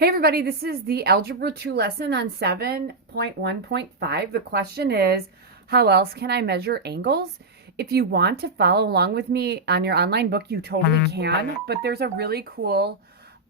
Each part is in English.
Hey everybody, this is the Algebra 2 lesson on 7.1.5. The question is, how else can I measure angles? If you want to follow along with me on your online book, you totally can, but there's a really cool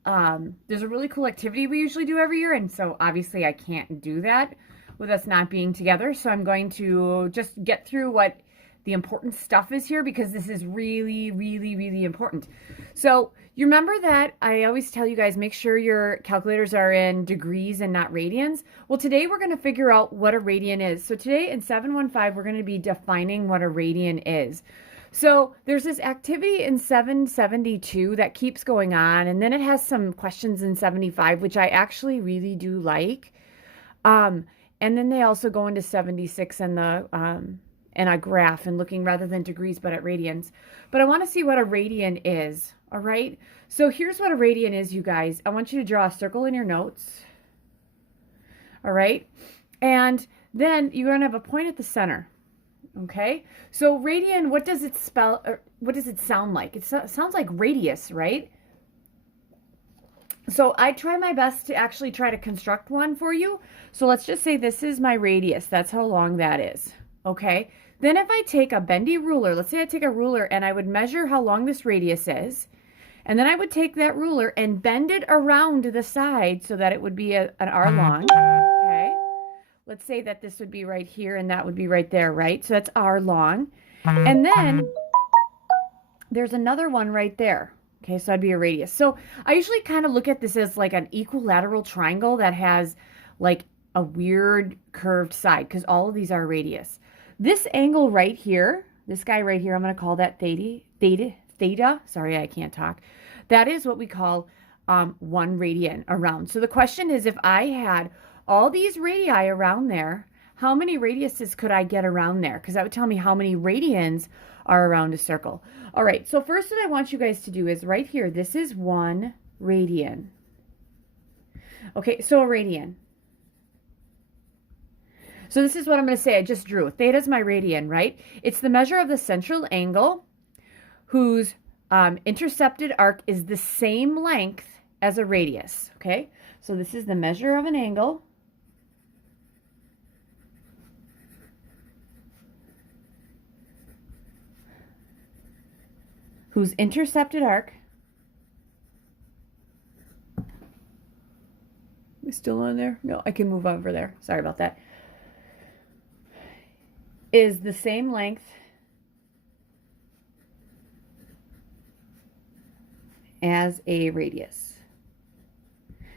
activity we usually do every year, and so obviously I can't do that with us not being together. So I'm going to just get through what the important stuff is here because this is really, really, really important. So you remember that I always tell you guys, make sure your calculators are in degrees and not radians. Well, today we're going to figure out what a radian is. So today in 715, we're going to be defining what a radian is. So there's this activity in 772 that keeps going on, and then it has some questions in 75, which I actually really do like. And then they also go into 76 and a graph and looking rather than degrees, but at radians. But I want to see what a radian is, all right? So here's what a radian is, you guys. I want you to draw a circle in your notes, all right? And then you're going to have a point at the center, okay? So radian, what does it spell, or what does it sound like? It sounds like radius, right? So I try my best to actually try to construct one for you. So let's just say this is my radius. That's how long that is, okay? Then if I take a bendy ruler, let's say I take a ruler and I would measure how long this radius is, and then I would take that ruler and bend it around to the side so that it would be an R long, okay? Let's say that this would be right here and that would be right there, right? So that's R long. And then there's another one right there. Okay, so that'd be a radius. So I usually kind of look at this as like an equilateral triangle that has like a weird curved side because all of these are radius. This angle right here, this guy right here, I'm going to call that theta. Sorry, I can't talk. That is what we call 1 radian around. So the question is, if I had all these radii around there, how many radiuses could I get around there? Because that would tell me how many radians are around a circle. All right, so first what I want you guys to do is right here, this is 1 radian. Okay, so a radian. So this is what I'm going to say. I just drew. Theta is my radian, right? It's the measure of the central angle whose intercepted arc is the same length as a radius, okay? So this is the measure of an angle whose intercepted arc is still on there. No, I can move over there. Sorry about that. Is the same length as a radius.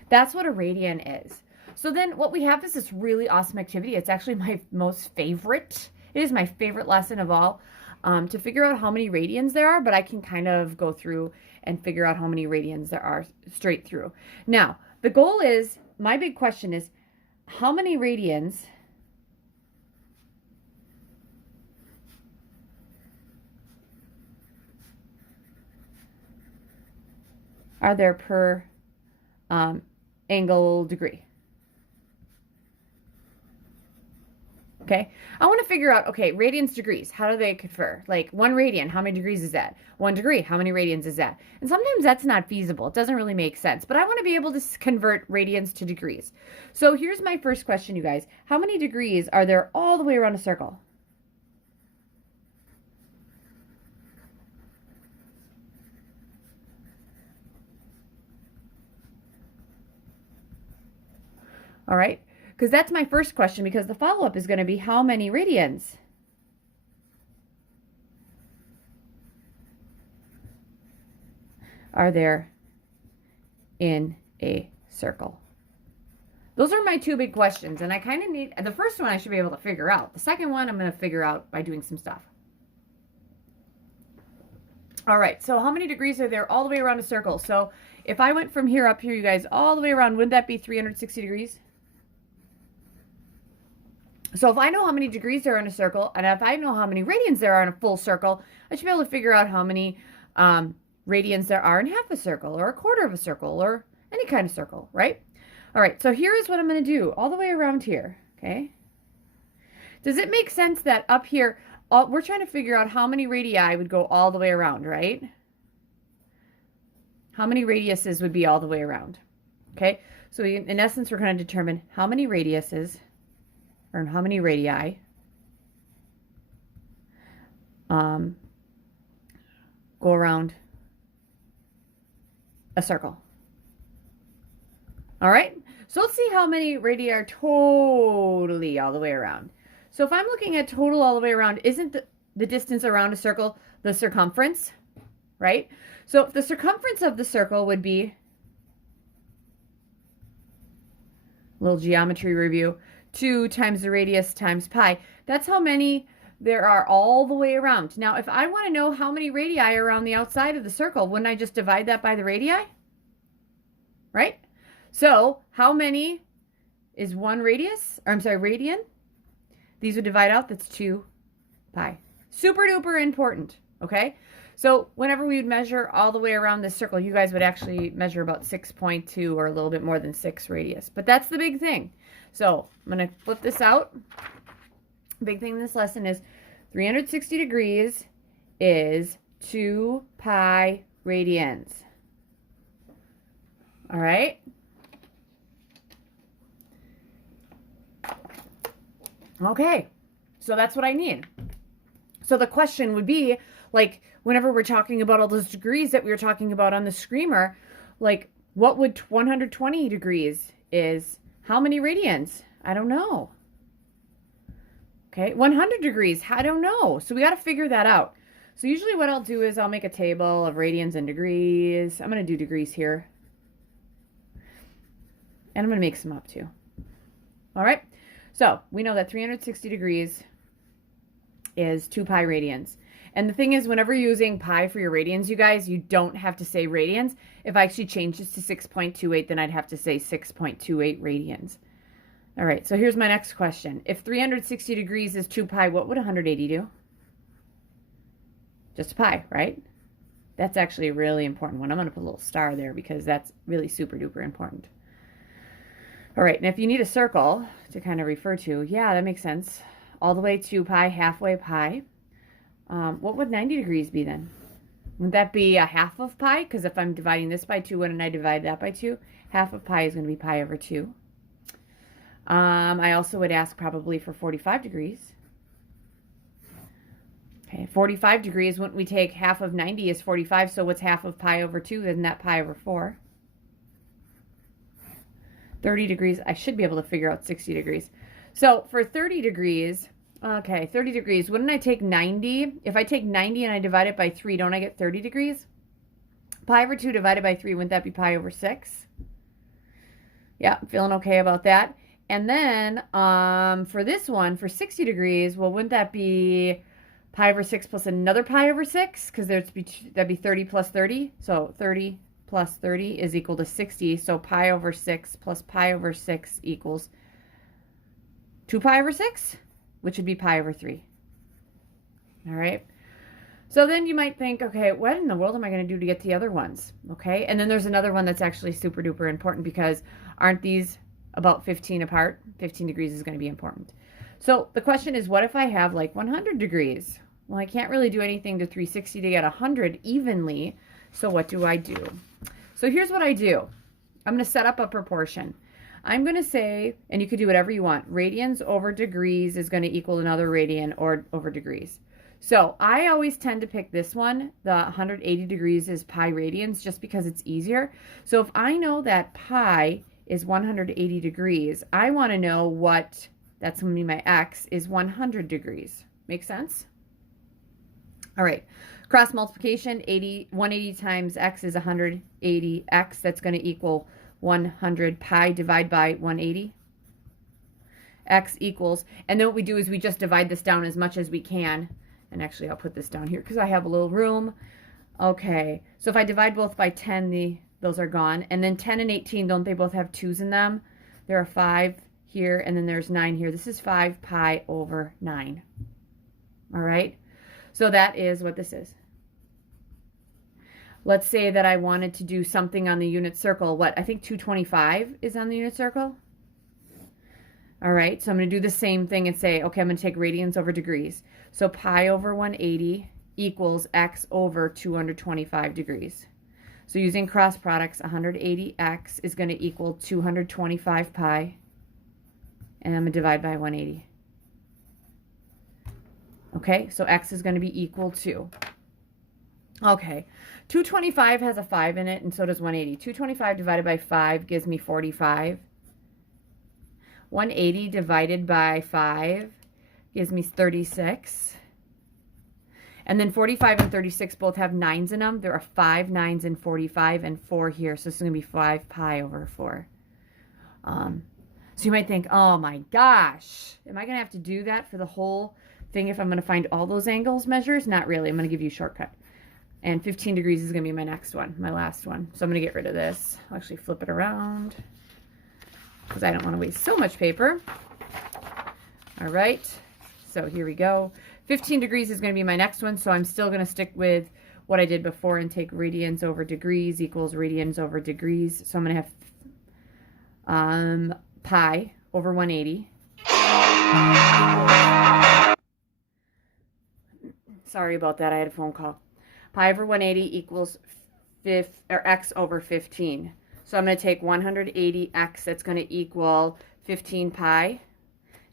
That's what a radian is. So then what we have is this really awesome activity. It's actually my most favorite. It is my favorite lesson of all. To figure out how many radians there are, but I can kind of go through and figure out how many radians there are straight through. Now, the goal is, my big question is, how many radians are there per angle degree? Okay, I want to figure out, okay, radians, degrees, how do they confer? Like 1 radian, how many degrees is that? 1 degree, how many radians is that? And sometimes that's not feasible. It doesn't really make sense, but I want to be able to convert radians to degrees. So here's my first question, you guys. How many degrees are there all the way around a circle? All right. Because that's my first question, because the follow-up is going to be how many radians? Are there in a circle? Those are my 2 big questions, and I kind of need, the first one I should be able to figure out. The second one I'm going to figure out by doing some stuff. All right, so how many degrees are there all the way around a circle? So if I went from here up here, you guys, all the way around, wouldn't that be 360 degrees? So if I know how many degrees there are in a circle, and if I know how many radians there are in a full circle, I should be able to figure out how many radians there are in half a circle, or a quarter of a circle, or any kind of circle, right? All right, so here is what I'm going to do all the way around here, okay? Does it make sense that up here, we're trying to figure out how many radii would go all the way around, right? How many radiuses would be all the way around? Okay, so in essence, we're going to determine how many radiuses, or how many radii, go around a circle. All right, so let's see how many radii are totally all the way around. So if I'm looking at total all the way around, isn't the distance around a circle the circumference, right? So if the circumference of the circle would be, little geometry review, 2 times the radius times pi. That's how many there are all the way around. Now, if I want to know how many radii are around the outside of the circle, wouldn't I just divide that by the radii? Right? So, how many is one radius? Or I'm sorry, radian? These would divide out, that's 2 pi. Super duper important, okay? So whenever we would measure all the way around this circle, you guys would actually measure about 6.2 or a little bit more than 6 radius. But that's the big thing. So I'm going to flip this out. Big thing in this lesson is 360 degrees is 2 pi radians. All right? Okay, so that's what I need. So the question would be, like, whenever we're talking about all those degrees that we were talking about on the screamer, like, what would 120 degrees is? How many radians? I don't know. Okay, 100 degrees, I don't know. So we got to figure that out. So usually what I'll do is I'll make a table of radians and degrees. I'm going to do degrees here. And I'm going to make some up too. All right, so we know that 360 degrees is 2 pi radians. And the thing is, whenever you're using pi for your radians, you guys, you don't have to say radians. If I actually change this to 6.28, then I'd have to say 6.28 radians. All right, so here's my next question. If 360 degrees is 2 pi, what would 180 do? Just pi, right? That's actually a really important one. I'm going to put a little star there because that's really super duper important. All right, and if you need a circle to kind of refer to, yeah, that makes sense. All the way to pi, halfway pi. What would 90 degrees be then? Would that be a half of pi? Because if I'm dividing this by 2, and I divide that by 2, half of pi is going to be pi over 2. I also would ask probably for 45 degrees. Okay, 45 degrees, wouldn't we take half of 90 is 45, so what's half of pi over 2? Isn't that pi over 4? 30 degrees, I should be able to figure out 60 degrees. So for 30 degrees, okay, 30 degrees, wouldn't I take 90? If I take 90 and I divide it by 3, don't I get 30 degrees? Pi over 2 divided by 3, wouldn't that be pi over 6? Yeah, I'm feeling okay about that. And then for this one, for 60 degrees, well, wouldn't that be pi over 6 plus another pi over 6? Because that'd be 30 plus 30. So 30 plus 30 is equal to 60. So pi over 6 plus pi over 6 equals 2 pi over 6, which would be pi over 3. All right. So then you might think, okay, what in the world am I going to do to get the other ones? Okay. And then there's another one that's actually super duper important because aren't these about 15 apart? 15 degrees is going to be important. So the question is, what if I have like 100 degrees? Well, I can't really do anything to 360 to get 100 evenly. So what do I do? So here's what I do. I'm going to set up a proportion. I'm going to say, and you could do whatever you want, radians over degrees is going to equal another radian or over degrees. So I always tend to pick this one. The 180 degrees is pi radians just because it's easier. So if I know that pi is 180 degrees, I want to know what, that's going to be my x, is 100 degrees. Make sense? All right. Cross multiplication, 180 times x is 180x. That's going to equal 100 pi divided by 180. X equals, and then what we do is we just divide this down as much as we can. And actually, I'll put this down here because I have a little room. Okay, so if I divide both by 10, those are gone. And then 10 and 18, don't they both have 2's in them? There are 5 here, and then there's 9 here. This is 5 pi over 9. All right, so that is what this is. Let's say that I wanted to do something on the unit circle. What, I think 225 is on the unit circle. All right, so I'm going to do the same thing and say, okay, I'm going to take radians over degrees. So pi over 180 equals x over 225 degrees. So using cross products, 180x is going to equal 225 pi. And I'm going to divide by 180. Okay, so x is going to be equal to, okay, 225 has a 5 in it, and so does 180. 225 divided by 5 gives me 45. 180 divided by 5 gives me 36. And then 45 and 36 both have 9s in them. There are 5 9s in 45 and 4 here, so this is going to be 5 pi over 4. So you might think, oh my gosh, am I going to have to do that for the whole thing if I'm going to find all those angles measures? Not really. I'm going to give you a shortcut. And 15 degrees is going to be my next one, my last one. So I'm going to get rid of this. I'll actually flip it around because I don't want to waste so much paper. All right. So here we go. 15 degrees is going to be my next one. So I'm still going to stick with what I did before and take radians over degrees equals radians over degrees. So I'm going to have pi over 180. Sorry about that. I had a phone call. Pi over 180 equals x over 15. So I'm going to take 180x. That's going to equal 15 pi.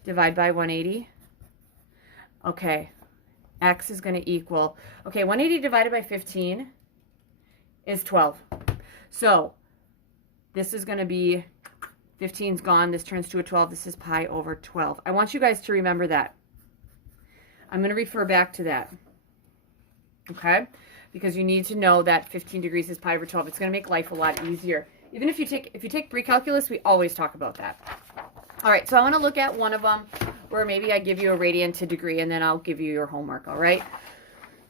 Divide by 180. Okay. X is going to equal, okay, 180 divided by 15 is 12. So this is going to be, 15's gone. This turns to a 12. This is pi over 12. I want you guys to remember that. I'm going to refer back to that. Okay? Because you need to know that 15 degrees is pi over 12. It's going to make life a lot easier. Even if you take pre-calculus, we always talk about that. All right, so I want to look at one of them where maybe I give you a radian to degree, and then I'll give you your homework, all right?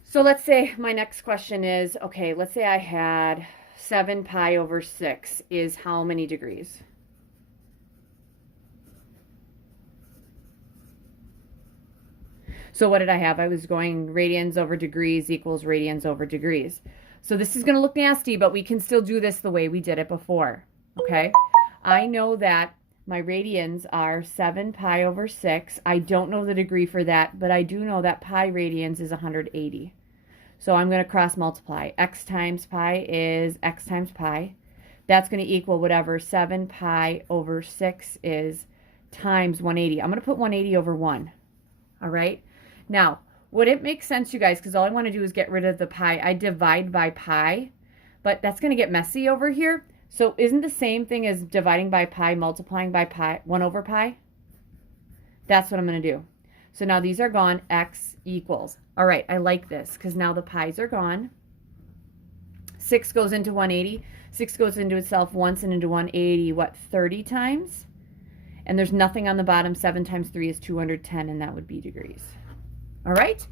So let's say my next question is, okay, let's say I had 7 pi over 6 is how many degrees? So what did I have? I was going radians over degrees equals radians over degrees. So this is going to look nasty, but we can still do this the way we did it before, okay? I know that my radians are 7 pi over 6. I don't know the degree for that, but I do know that pi radians is 180. So I'm going to cross multiply. X times pi is x times pi. That's going to equal whatever 7 pi over 6 is times 180. I'm going to put 180 over 1, all right? Now, would it make sense, you guys, because all I want to do is get rid of the pi. I divide by pi, but that's going to get messy over here. So isn't the same thing as dividing by pi, multiplying by pi, 1 over pi? That's what I'm going to do. So now these are gone, x equals. All right, I like this because now the pi's are gone. 6 goes into 180. 6 goes into itself once and into 180, what, 30 times? And there's nothing on the bottom. 7 times 3 is 210, and that would be degrees. All right,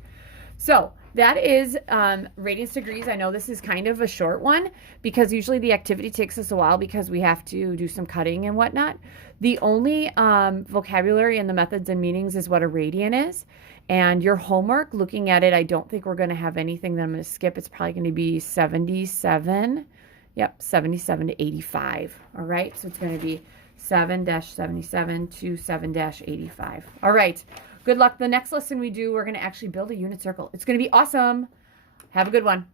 so that is radians degrees. I know this is kind of a short one because usually the activity takes us a while because we have to do some cutting and whatnot. The only vocabulary and the methods and meanings is what a radian is. And your homework, looking at it, I don't think we're going to have anything that I'm going to skip. It's probably going to be 77. Yep, 77 to 85. All right, so it's going to be 7-77 to 7-85. All right. Good luck. The next lesson we do, we're going to actually build a unit circle. It's going to be awesome. Have a good one.